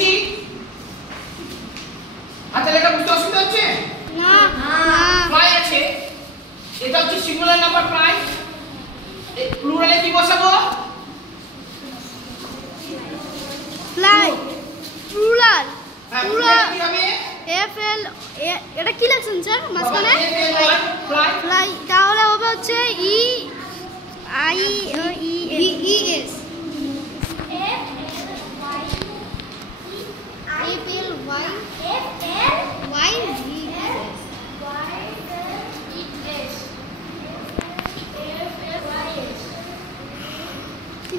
লিখছি হাতে লেখা বুঝতে অসুবিধা হচ্ছে না ফ্লাই আছে এটা হচ্ছে সিঙ্গুলার নাম্বার ফ্লাই প্লুরালে কি বসাবো ফ্লাই প্লুরাল প্লুরাল কি হবে এফ এল এটা কি লিখছেন স্যার মাঝখানে ফ্লাই ফ্লাই তাহলে হবে হচ্ছে E I E S F L Y Y G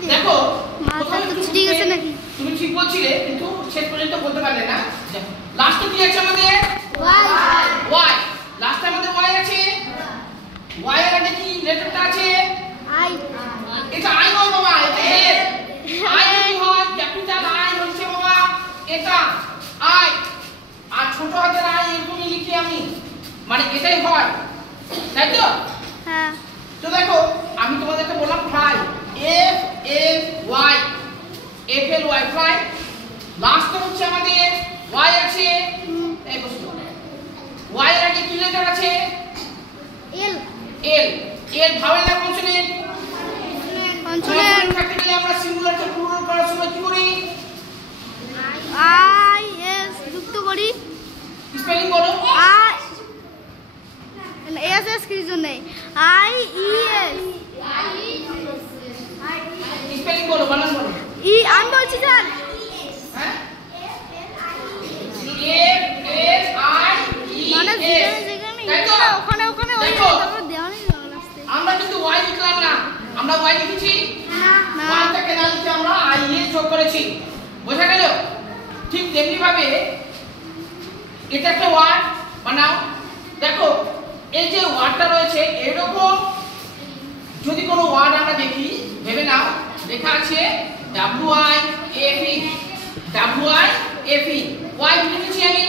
দেখো মাথা তো ঠিক আছে নাকি তুমি ঠিক বলছিলে কিন্তু শেষ পর্যন্ত বলতে পারলে না লাস্টে কি আছে আমাদের ওয়াই ওয়াই লাস্টে আমাদের ওয়াই আছে ওয়াই এর আগে কি লেটারটা আছে আই এটা আই নয় বাবা এটা এর আই কি হয় ক্যাপিটাল আই হচ্ছে বাবা এটা আই আর ছোট হাতের আই এরকমই লিখি আমি মানে এটাই হয় তাই তো হ্যাঁ তো দেখো আমি তোমাদেরকে বললাম fly F L Y F L Y fly লাস্টে হচ্ছে আমাদের ওয়াই আছে এই বস্তু ওয়াই এর আগে কি লেটার আছে এল এল এল ভাওয়েল না কনসোনেন্ট কনসোনেন্ট থাকতে গেলে আমরা সিঙ্গুলারকে প্লুরাল করার সময় কি করি আই এস যুক্ত করি স্পেলিং বলো আই এস এস কিছু নেই আই ই এস স্পেলিং বলো বানান বলো ই আমি বলছি স্যার হ্যাঁ এফ এস আই ই মানে এস যেখানে তাই তো ওখানে ওখানে ওই দেখো, তারপর দেওয়া নেই লাস্টে আমরা কিন্তু ওয়াই লিখলাম না আমরা ওয়াই লিখেছি না ওয়াইটাকে না লিখে আমরা আই এ যোগ করেছি বোঝা গেল ঠিক তেমনি ভাবে এটা একটা ওয়ার্ড বানাও দেখো এই যে ওয়ার্ডটা রয়েছে এরকম যদি কোনো ওয়ার্ড আমরা দেখি ভেবে নাও লেখা আছে W I F E Y লিখেছি আমি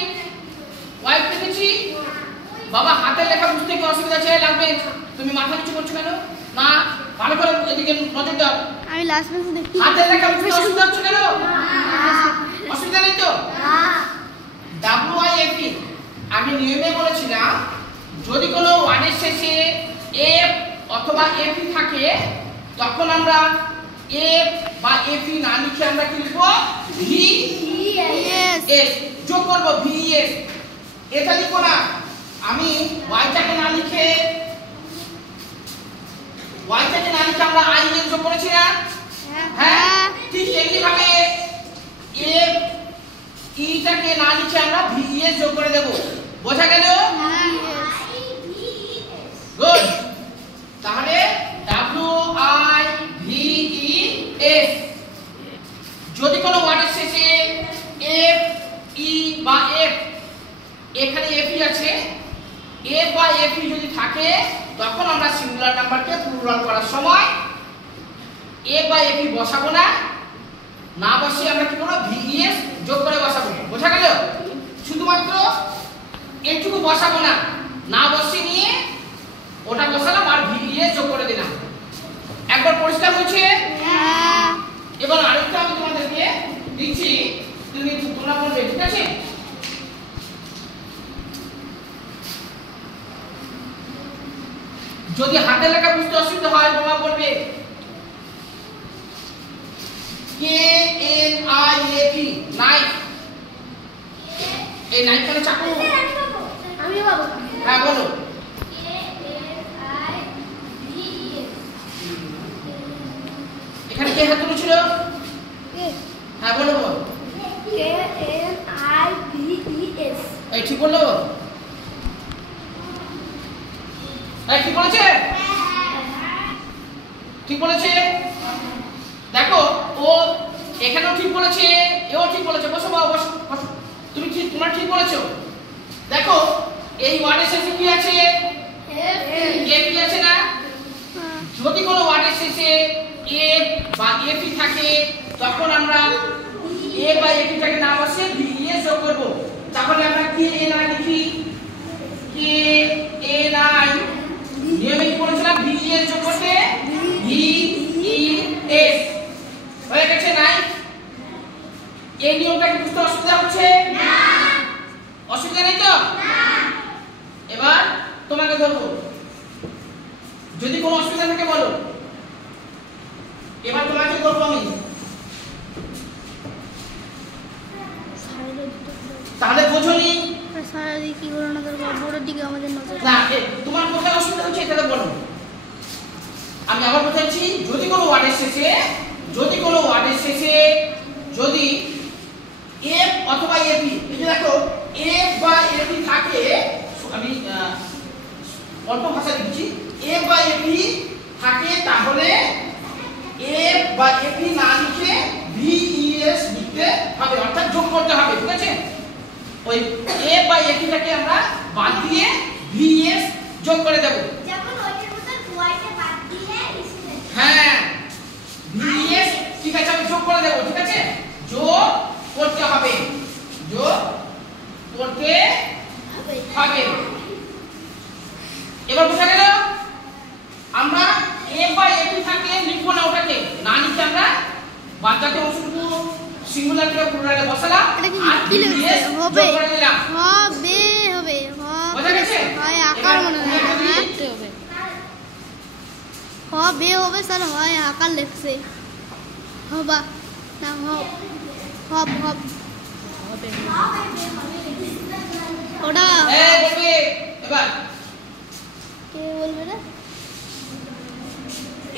ওয়াই লিখেছি বাবা হাতের লেখা বুঝতে কি অসুবিধা আছে লাগবে তুমি মাথা নিচু করছো কেন না ভালো করে এদিকে নজর দাও আমি লাস্ট পেজে দেখি হাতের লেখা বুঝতে অসুবিধা হচ্ছে কেন অসুবিধা নেই তো ডব্লিউ আই এফ ই আমি নিয়মে বলেছিলাম যদি কোনো ওয়ার্ডের শেষে এফ অথবা এফ ই থাকে তখন আমরা এফ বা এফ ই না লিখে আমরা কি লিখব ভি এস এস যোগ করব ভি এস এটা লিখব না আমি ওয়াইটাকে না লিখে আমরা আই এস যোগ করেছি না হ্যাঁ ঠিক এমনি ভাবে এফ ইটাকে না লিখে আমরা ভি এস যোগ করে দেব বোঝা গেল গুড তাহলে W I V E S যদি কোনো ওয়ার্ডের শেষে এফ ই বা এফ এখানে এফ ই আছে এফ বা এফ ই যদি থাকে তখন আমরা সিঙ্গুলার নাম্বারকে প্লুরাল করার সময় এফ বা এফ ই বসাবো না না বসিয়ে আমরা কি করব ভি ই এস যোগ করে বসাবো বোঝা গেল শুধুমাত্র এইটুকু বসাবো না না বসিয়ে নিয়ে ওটা বসালাম আর ভি ই এস যোগ করে দিলাম একবার পরিষ্কার হয়েছে এবার আরেকটা আমি তোমাদেরকে দিচ্ছি তুমি তোমরা বলবে ঠিক আছে যদি হাতে লেখা বুঝতে অসুবিধা হয় তোমরা বলবে K N I F E knife এই নাইফ মানে চাকু আমি বাবা হ্যাঁ বলো এখানে কে হাত তুলেছিল হ্যাঁ বলো K N I V E S এই ঠিক বললো এই ঠিক বলেছে ঠিক বলেছে দেখো ও এখানেও ঠিক বলেছে এও ঠিক বলেছে বসো বাবা বসো তুমি ঠিক তোমরা ঠিক বলেছো দেখো এই ওয়ার্ডের শেষে কি আছে এফ ই আছে না যদি কোনো ওয়ার্ডের শেষে এফ বা এফ ই থাকে তখন আমরা এ বা এফ ইটাকে না বসে ভি এস যোগ করব তাহলে আমরা কে এন আই লিখি কে এন আই নিয়মে কি বলেছিলাম ভি এস যোগ করতে ভি ই এস হয়ে গেছে নাই এই নিয়মটা কি বুঝতে অসুবিধা হচ্ছে? না। অসুবিধা নেই তো? না। এবার তোমাকে ধরবো, যদি কোনো অসুবিধা থাকে বলো। এবার তোমাকে ধরবো আমি, তাহলে বোঝনি? সারা কি করে না তোর বোর্ডের দিকে আমাদের নজর না, তোমার কোথায় অসুবিধা হচ্ছে এটা বলো। আমি আবার বলছি, যদি কোনো ওয়ার্ডের শেষে যদি এফ অথবা এপি, এই যে দেখো এফ বা এপি থাকে, আমি অল্প ভাষা লিখছি, এফ বা এপি থাকে, তাহলে এফ বা এপি না লিখে ভিইএস লিখতে হবে, অর্থাৎ যোগ করতে হবে। ঠিক আছে, ওই এফ বা এপিটাকে আমরা বাদ দিয়ে ভিইএস যোগ করে দেব। যেমন ওইটার মধ্যে ওয়াইটা বাদ দিলে হ্যাঁ, ভিএস ঠিক আছে, আমি যোগ করে দেব। ঠিক আছে, যোগ করতে হবে, যোগ করতে হবে। এবার বোঝা গেল? আমরা এ বা এপি থাকে লিখবো না, ওটাকে না লিখে আমরা বাদবাকি অংশটুকু সিঙ্গুলার করে প্লুরালে বসালাম আর ভিএস যোগ করে দিলাম। হবে বোঝা গেছে? হয় আকার মনে হয় হবে হবে স্যার, হয় আকার লিখছে হবা না হব হবে ওটা বলবে। এবার কে বলবে রে?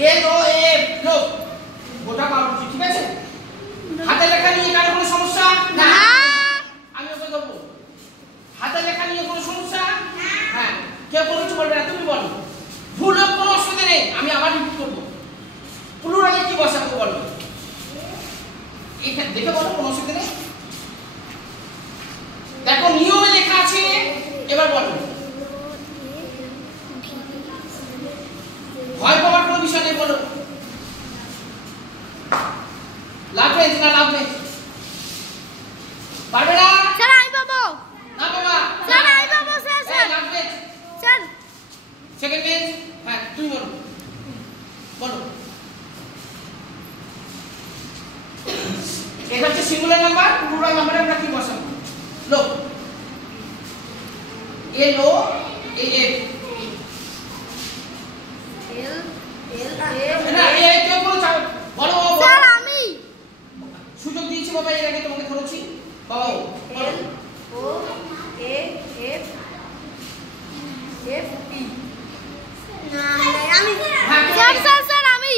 এল ও এফ লো গোটা পাবো। ঠিক আছে, হাতে লেখা নিয়ে কারো কোনো সমস্যা? না। আমি ওকে দেবো, হাতে লেখা নিয়ে কোনো সমস্যা? হ্যাঁ, কেউ কোনো কিছু বলবে না, তুমি বলো। ভুল হোক কোনো অসুবিধা নেই, আমি আবার রিপিট করবো। প্লুরালে কি বসাবো বলো, এইখানে দেখে বলো, কোনো অসুবিধা নেই। দেখো নিয়মে লেখা আছে, এবার বলো। ভয় পাওয়ার কোনো বিষয় নেই, বলো। লাভ নেই না, লাভ নেই, পারবে না? স্যার আমি পাবো না বাবা, স্যার আমি পাবো স্যার লাভ নেই। স্যার সেকেন্ড পেজ, হ্যাঁ তুমি বলো, বলো। এটা হচ্ছে সিঙ্গুলার নাম্বার, প্লুরাল নাম্বারে আমরা কি বসাবো? লো এল ও এ এফ না, এই কেউ বলো, বলো স্যার আমি সুযোগ দিয়েছি বাবা, এর আগে তোমাকে ধরেছি বাবা। এল ও এ এফ এফ ই না আমি হ্যাঁ, স্যার আমি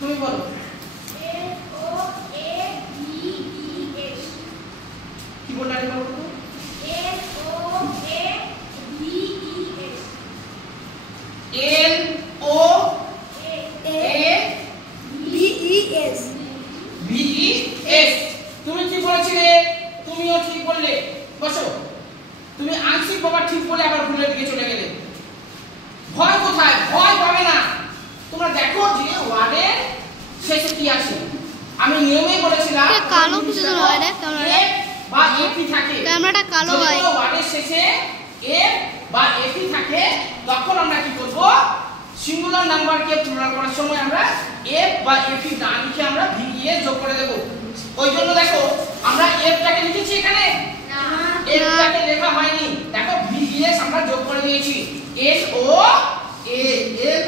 তুমি বলো। কি বললে আরে বলো তো? এল ও এ ভিইএস ভিইএস। তুমি কি বলেছিলে? তুমিও ঠিক বললে। বসো, তুমি আংশিক বাবা ঠিক বলে আবার ভুলের দিকে চলে গেলে। ভয় কোথায়? ভয় পাবে না। তোমরা দেখো যে ওয়ার্ডের শেষে কি আছে। আমি নিয়মেই বলেছিলাম কালো কিছু তো হয় রে ক্যামেরা, এফ বা এপি থাকে, ক্যামেরাটা কালো যদি হয়। কোনো ওয়ার্ডের শেষে এফ বা এপি থাকে, তখন আমরা কি করব? সিঙ্গুলার নাম্বারকে প্লুরাল করার সময় আমরা এফ বা এপি না লিখে আমরা ভিইএস যোগ করে দেব। ওই জন্য দেখো আমরা এফটাকে লিখেছি এখানে, না এফটাকে লেখা হয়নি। দেখো ভিইএস আমরা যোগ করে দিয়েছি। এল ও এ এল